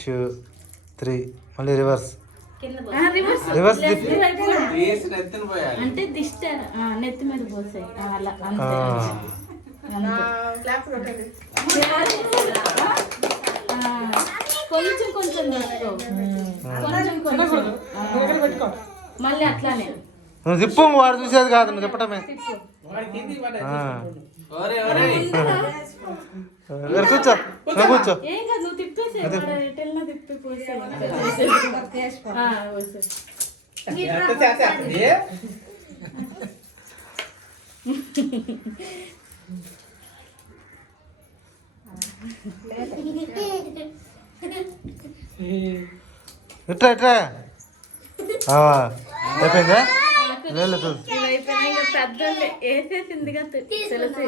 Two three మళ్ళీ reverse reverse అంటే దిష్ట నెత్తి మీద పోసాయి అలా కొంచెం కొంచెం కొంచెం మళ్ళీ అట్లానే తిప్పు వాడు చూసేది కాదు నువ్వు చెప్పటమే కూర్చో కూర్చో ఏం కాదు నువ్వు తిప్పేసే తిప్పి పోసే ఇట్రా ఇట్రా అయిపోయిందా పెద్ద వేసేసిందిగా తెలుసు.